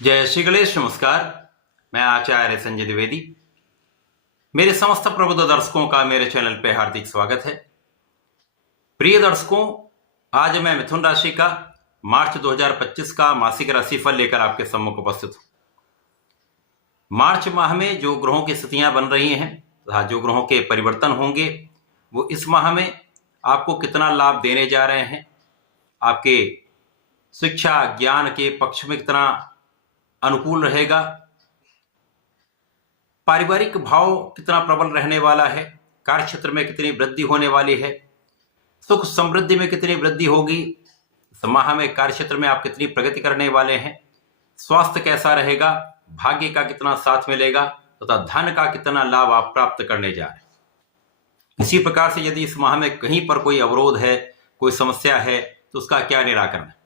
जय श्री गणेश। नमस्कार। मैं आचार्य संजय द्विवेदी। मेरे समस्त प्रबुद्ध दर्शकों का मेरे चैनल पे हार्दिक स्वागत है। प्रिय दर्शकों, आज मैं मिथुन राशि का मार्च 2025 का मासिक राशिफल लेकर आपके सम्मुख उपस्थित हूं। मार्च माह में जो ग्रहों की स्थितियां बन रही हैं तथा जो ग्रहों के परिवर्तन होंगे वो इस माह में आपको कितना लाभ देने जा रहे हैं, आपके शिक्षा ज्ञान के पक्ष में कितना अनुकूल रहेगा, पारिवारिक भाव कितना प्रबल रहने वाला है, कार्य क्षेत्र में कितनी वृद्धि होने वाली है, सुख समृद्धि में कितनी वृद्धि होगी, इस माह में कार्य क्षेत्र में आप कितनी प्रगति करने वाले हैं, स्वास्थ्य कैसा रहेगा, भाग्य का कितना साथ मिलेगा तथा धन का कितना लाभ आप प्राप्त करने जा रहे हैं। इसी प्रकार से यदि इस माह में कहीं पर कोई अवरोध है, कोई समस्या है तो उसका क्या निराकरण है,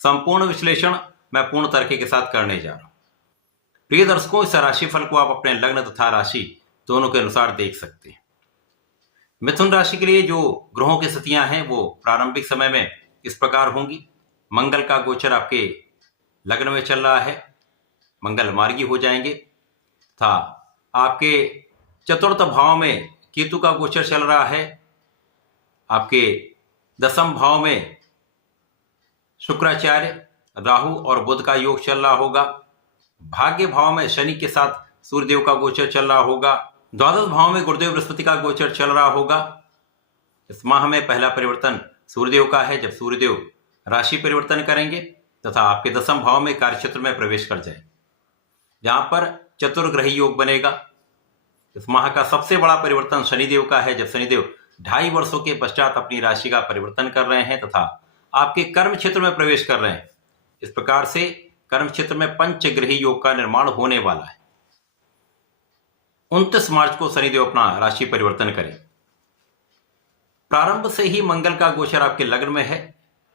संपूर्ण विश्लेषण मैं पूर्ण तरीके के साथ करने जा रहा हूं। प्रिय दर्शकों, इस राशिफल को आप अपने लग्न तथा राशि दोनों के अनुसार देख सकते हैं। मिथुन राशि के लिए जो ग्रहों की स्थितियां हैं वो प्रारंभिक समय में इस प्रकार होंगी। मंगल का गोचर आपके लग्न में चल रहा है, मंगल मार्गी हो जाएंगे तथा आपके चतुर्थ भाव में केतु का गोचर चल रहा है, आपके दसम भाव में शुक्राचार्य राहु और बुध का योग चल रहा होगा, भाग्य भाव में शनि के साथ सूर्यदेव का गोचर चल रहा होगा, द्वादश भाव में गुरुदेव बृहस्पति का गोचर चल रहा होगा। इस माह में पहला परिवर्तन सूर्यदेव का है, जब सूर्यदेव राशि परिवर्तन करेंगे तथा आपके दसम भाव में कार्य क्षेत्र में प्रवेश कर जाए, जहां पर चतुर्ग्रही योग बनेगा। इस माह का सबसे बड़ा परिवर्तन शनिदेव का है, जब शनिदेव 2.5 वर्षों के पश्चात अपनी राशि का परिवर्तन कर रहे हैं तथा आपके कर्म क्षेत्र में प्रवेश कर रहे हैं। इस प्रकार से कर्म क्षेत्र में पंचग्रही योग का निर्माण होने वाला है। 29 मार्च को शनिदेव अपना राशि परिवर्तन करें। प्रारंभ से ही मंगल का गोचर आपके लग्न में है।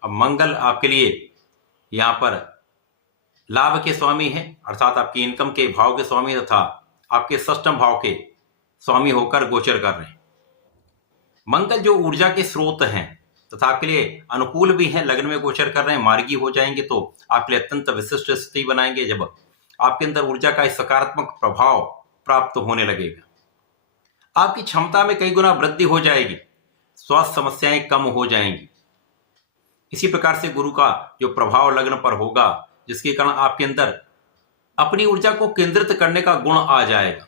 अब मंगल आपके लिए यहां पर लाभ के स्वामी है, अर्थात आपकी इनकम के भाव के स्वामी तथा आपके षष्ठम भाव के स्वामी होकर गोचर कर रहे हैं। मंगल जो ऊर्जा के स्रोत हैं तथा आपके लिए अनुकूल भी हैं, लग्न में गोचर कर रहे हैं, मार्गी हो जाएंगे तो आपके लिए अत्यंत विशिष्ट स्थिति बनाएंगे, जब आपके अंदर ऊर्जा का सकारात्मक प्रभाव प्राप्त होने लगेगा। आपकी क्षमता में कई गुना वृद्धि हो जाएगी, स्वास्थ्य समस्याएं कम हो जाएंगी। इसी प्रकार से गुरु का जो प्रभाव लग्न पर होगा, जिसके कारण आपके अंदर अपनी ऊर्जा को केंद्रित करने का गुण आ जाएगा,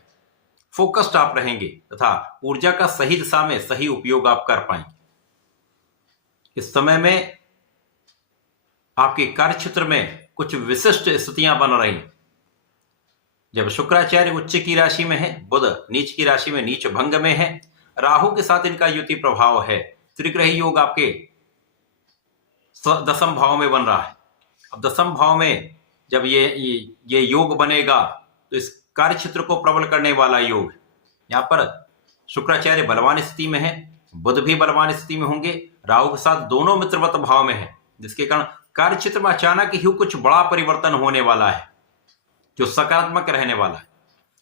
फोकस्ड आप रहेंगे तथा ऊर्जा का सही दिशा में सही उपयोग आप कर पाएंगे। इस समय में आपके कार्य क्षेत्र में कुछ विशिष्ट स्थितियां बन रही हैं। जब शुक्राचार्य उच्च की राशि में है, बुध नीच की राशि में नीच भंग में है, राहु के साथ इनका युति प्रभाव है, त्रिग्रही योग आपके दसम भाव में बन रहा है। अब दसम भाव में जब ये योग बनेगा तो इस कार्य क्षेत्र को प्रबल करने वाला योग है। यहाँ पर शुक्राचार्य बलवान स्थिति में है, बुध भी बलवान स्थिति में होंगे, राहु के साथ दोनों मित्रवत भाव में है, जिसके कारण कार्य क्षेत्र में अचानक ही कुछ बड़ा परिवर्तन होने वाला है जो सकारात्मक रहने वाला है।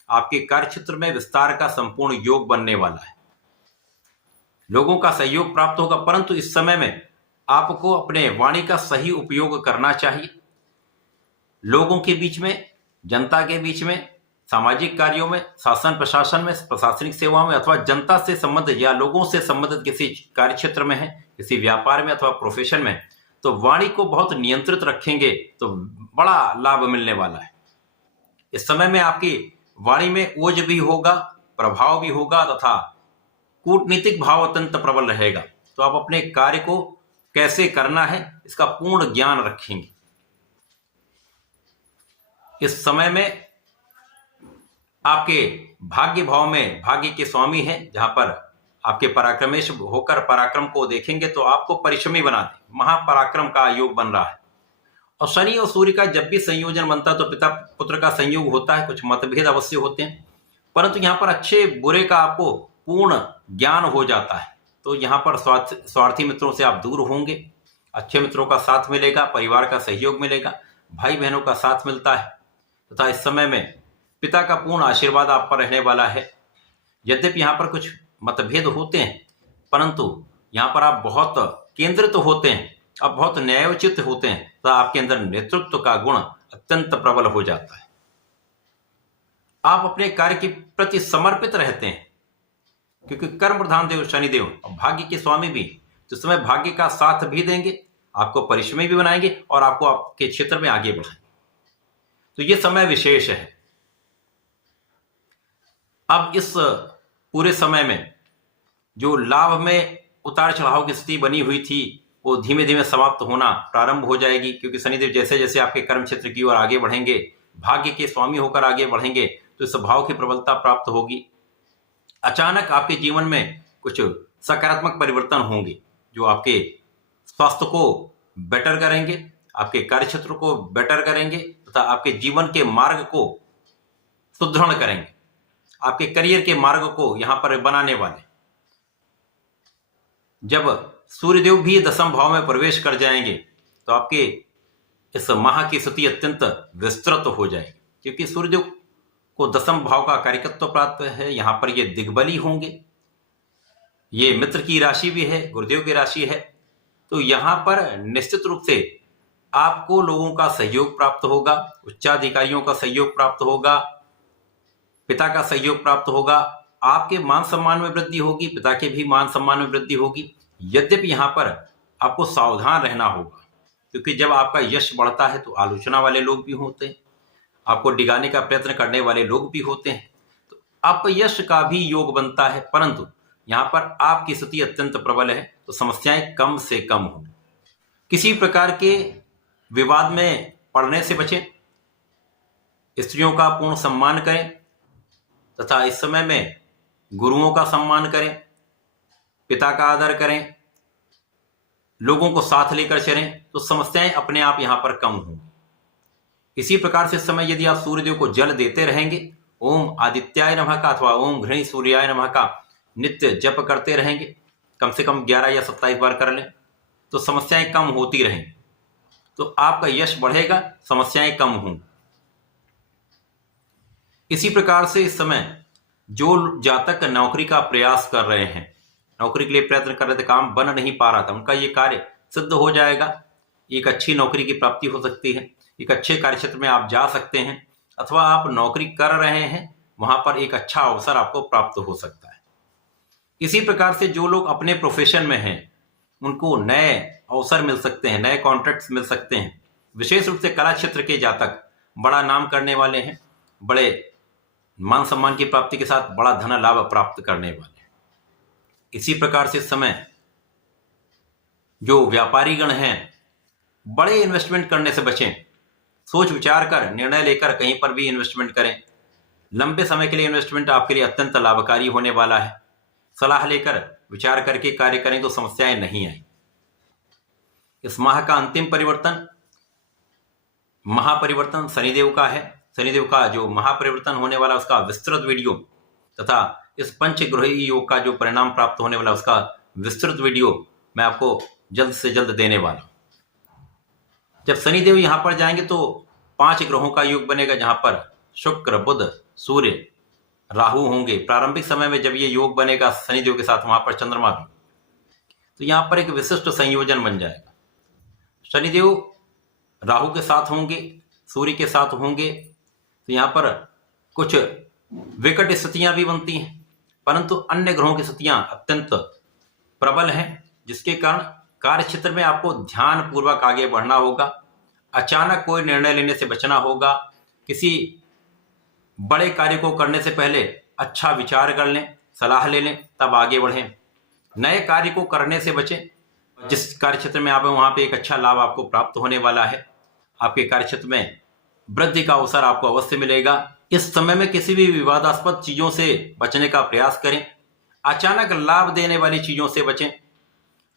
आपके कार्य क्षेत्र में विस्तार का संपूर्ण योग बनने वाला है, लोगों का सहयोग प्राप्त होगा, परंतु इस समय में आपको अपने वाणी का सही उपयोग करना चाहिए। लोगों के बीच में, जनता के बीच में, सामाजिक कार्यों में, शासन प्रशासन में, प्रशासनिक सेवाओं में अथवा जनता से संबंधित या लोगों से संबंधित किसी कार्य क्षेत्र में है, किसी व्यापार में अथवा प्रोफेशन में, तो वाणी को बहुत नियंत्रित रखेंगे तो बड़ा लाभ मिलने वाला है। इस समय में आपकी वाणी में ओज भी होगा, प्रभाव भी होगा तथा कूटनीतिक भाव अत्यंत प्रबल रहेगा। तो आप अपने कार्य को कैसे करना है इसका पूर्ण ज्ञान रखेंगे। इस समय में आपके भाग्य भाव में भाग्य के स्वामी हैं, जहां पर आपके पराक्रमेश होकर पराक्रम को देखेंगे तो आपको परिश्रमी बना दे, महापराक्रम का योग बन रहा है। और शनि और सूर्य का जब भी संयोजन बनता है तो पिता पुत्र का संयोग होता है, कुछ मतभेद अवश्य होते हैं, परंतु यहाँ पर अच्छे बुरे का आपको पूर्ण ज्ञान हो जाता है। तो यहाँ पर स्वार्थी मित्रों से आप दूर होंगे, अच्छे मित्रों का साथ मिलेगा, परिवार का सहयोग मिलेगा, भाई बहनों का साथ मिलता है तथा इस समय में पिता का पूर्ण आशीर्वाद आप पर रहने वाला है। यद्यपि यहाँ पर कुछ मतभेद होते हैं, परंतु यहाँ पर आप बहुत केंद्रित होते हैं, आप बहुत न्यायोचित होते हैं, तो आपके अंदर नेतृत्व का गुण अत्यंत प्रबल हो जाता है। आप अपने कार्य के प्रति समर्पित रहते हैं, क्योंकि कर्म प्रधान देव शनिदेव और भाग्य के स्वामी भी, तो समय भाग्य का साथ भी देंगे, आपको परिश्रमी भी बनाएंगे और आपको आपके क्षेत्र में आगे बढ़ाएंगे। तो ये समय विशेष है। अब इस पूरे समय में जो लाभ में उतार चढ़ाव की स्थिति बनी हुई थी वो धीमे धीमे समाप्त होना प्रारंभ हो जाएगी, क्योंकि शनिदेव जैसे जैसे आपके कर्म क्षेत्र की ओर आगे बढ़ेंगे, भाग्य के स्वामी होकर आगे बढ़ेंगे, तो इस भाव की प्रबलता प्राप्त होगी। अचानक आपके जीवन में कुछ सकारात्मक परिवर्तन होंगे जो आपके स्वास्थ्य को बेटर करेंगे, आपके कार्य क्षेत्र को बेटर करेंगे तथा आपके जीवन के मार्ग को सुदृढ़ करेंगे, आपके करियर के मार्ग को यहां पर बनाने वाले। जब सूर्यदेव भी दशम भाव में प्रवेश कर जाएंगे तो आपके इस माह की स्थिति अत्यंत विस्तृत हो जाएगी, क्योंकि सूर्यदेव को दशम भाव का कारकत्व प्राप्त है। यहां पर ये दिग्बली होंगे, ये मित्र की राशि भी है, गुरुदेव की राशि है, तो यहां पर निश्चित रूप से आपको लोगों का सहयोग प्राप्त होगा, उच्चाधिकारियों का सहयोग प्राप्त होगा, पिता का सहयोग प्राप्त होगा, आपके मान सम्मान में वृद्धि होगी, पिता के भी मान सम्मान में वृद्धि होगी। यद्यपि यहां पर आपको सावधान रहना होगा, क्योंकि जब आपका यश बढ़ता है तो आलोचना वाले लोग भी होते हैं, आपको डिगाने का प्रयत्न करने वाले लोग भी होते हैं, तो अपयश का भी योग बनता है। परंतु यहां पर आपकी स्थिति अत्यंत प्रबल है, तो समस्याएं कम से कम होंगी। किसी प्रकार के विवाद में पड़ने से बचें, स्त्रियों का पूर्ण सम्मान करें तथा इस समय में गुरुओं का सम्मान करें, पिता का आदर करें, लोगों को साथ लेकर चलें, तो समस्याएं अपने आप यहां पर कम होंगी। इसी प्रकार से इस समय यदि आप सूर्यदेव को जल देते रहेंगे, ओम आदित्याय नमः का अथवा ओम घृणी सूर्याय नमः का नित्य जप करते रहेंगे, कम से कम 11 या 27 बार कर लें, तो समस्याएं कम होती रहेंगी, तो आपका यश बढ़ेगा, समस्याएं कम होंगी। इसी प्रकार से इस समय जो जातक नौकरी का प्रयास कर रहे हैं, नौकरी के लिए प्रयत्न कर रहे थे, काम बन नहीं पा रहा था, उनका ये कार्य सिद्ध हो जाएगा। एक अच्छी नौकरी की प्राप्ति हो सकती है, एक अच्छे कार्य क्षेत्र में आप जा सकते हैं, अथवा आप नौकरी कर रहे हैं वहां पर एक अच्छा अवसर आपको प्राप्त हो सकता है। इसी प्रकार से जो लोग अपने प्रोफेशन में हैं उनको नए अवसर मिल सकते हैं, नए कॉन्ट्रैक्ट्स मिल सकते हैं। विशेष रूप से कला क्षेत्र के जातक बड़ा नाम करने वाले हैं, बड़े मान सम्मान की प्राप्ति के साथ बड़ा धन लाभ प्राप्त करने वाले हैं। इसी प्रकार से इस समय जो व्यापारी गण हैं बड़े इन्वेस्टमेंट करने से बचें, सोच विचार कर निर्णय लेकर कहीं पर भी इन्वेस्टमेंट करें। लंबे समय के लिए इन्वेस्टमेंट आपके लिए अत्यंत लाभकारी होने वाला है। सलाह लेकर विचार करके कार्य करें तो समस्याएं नहीं आए। इस माह का अंतिम परिवर्तन महापरिवर्तन शनिदेव का है। शनिदेव का जो महापरिवर्तन होने वाला उसका विस्तृत वीडियो तथा इस पंचग्रही योग का जो परिणाम प्राप्त होने वाला उसका विस्तृत वीडियो मैं आपको जल्द से जल्द देने वाला हूं। जब शनिदेव यहां पर जाएंगे तो 5 ग्रहों का योग बनेगा, जहां पर शुक्र, बुध, सूर्य, राहु होंगे। प्रारंभिक समय में जब ये योग बनेगा शनिदेव के साथ, वहां पर चंद्रमा भी, तो यहां पर एक विशिष्ट संयोजन बन जाएगा। शनिदेव राहु के साथ होंगे, सूर्य के साथ होंगे, तो यहां पर कुछ विकट स्थितियां भी बनती हैं, परंतु अन्य ग्रहों की स्थितियां अत्यंत प्रबल हैं, जिसके कारण कार्य क्षेत्र में आपको ध्यान पूर्वक आगे बढ़ना होगा। अचानक कोई निर्णय लेने से बचना होगा। किसी बड़े कार्य को करने से पहले अच्छा विचार कर लें, सलाह ले लें, तब आगे बढ़ें। नए कार्य को करने से बचें। जिस कार्य क्षेत्र में आप हैं वहां पे एक अच्छा लाभ आपको प्राप्त होने वाला है। आपके कार्य क्षेत्र में वृद्धि का अवसर आपको अवश्य मिलेगा। इस समय में किसी भी विवादास्पद चीजों से बचने का प्रयास करें। अचानक लाभ देने वाली चीजों से बचें।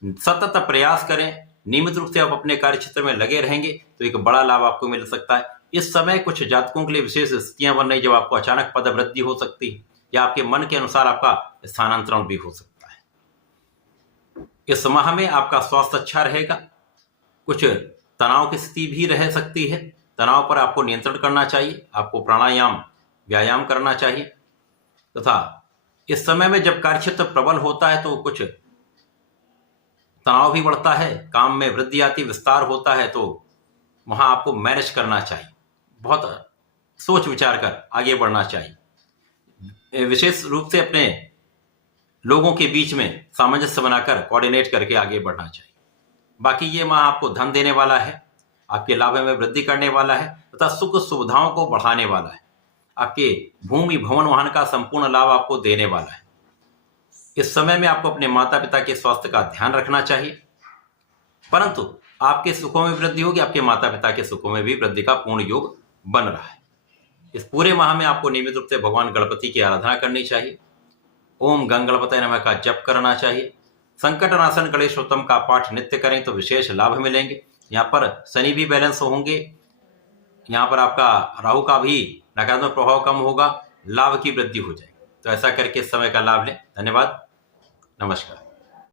सतत प्रयास करें। नियमित रूप से आप अपने कार्य क्षेत्र में लगे रहेंगे तो एक बड़ा लाभ आपको मिल सकता है। इस समय कुछ जातकों के लिए विशेष स्थितियां बन रही, जब आपको अचानक पद वृद्धि हो सकती है या आपके मन के अनुसार आपका स्थानांतरण भी हो सकता है। इस माह में आपका स्वास्थ्य अच्छा रहेगा। कुछ तनाव की स्थिति भी रह सकती है। तनाव पर आपको नियंत्रण करना चाहिए। आपको प्राणायाम, व्यायाम करना चाहिए तथा इस समय में जब कार्यक्षेत्र प्रबल होता है तो कुछ तनाव भी बढ़ता है, काम में वृद्धि आती, विस्तार होता है, तो वहां आपको मैनेज करना चाहिए। बहुत सोच विचार कर आगे बढ़ना चाहिए। विशेष रूप से अपने लोगों के बीच में सामंजस्य बनाकर कोऑर्डिनेट करके आगे बढ़ना चाहिए। बाकी ये माह आपको धन देने वाला है, आपके लाभ में वृद्धि करने वाला है तथा सुख सुविधाओं को बढ़ाने वाला है। आपके भूमि भवन वाहन का संपूर्ण लाभ आपको देने वाला है। इस समय में आपको अपने माता पिता के स्वास्थ्य का ध्यान रखना चाहिए, परंतु आपके सुखों में वृद्धि होगी, आपके माता पिता के सुखों में भी वृद्धि का पूर्ण योग बन रहा है। इस पूरे माह में आपको नियमित रूप से भगवान गणपति की आराधना करनी चाहिए। ओम गंग गणपतये नमः का जप करना चाहिए। संकटनाशन गणेशोत्तम का पाठ नित्य करें तो विशेष लाभ मिलेंगे। यहाँ पर शनि भी बैलेंस होंगे, यहाँ पर आपका राहु का भी नकारात्मक प्रभाव कम होगा, लाभ की वृद्धि हो जाएगी। तो ऐसा करके इस समय का लाभ लें। धन्यवाद, नमस्कार।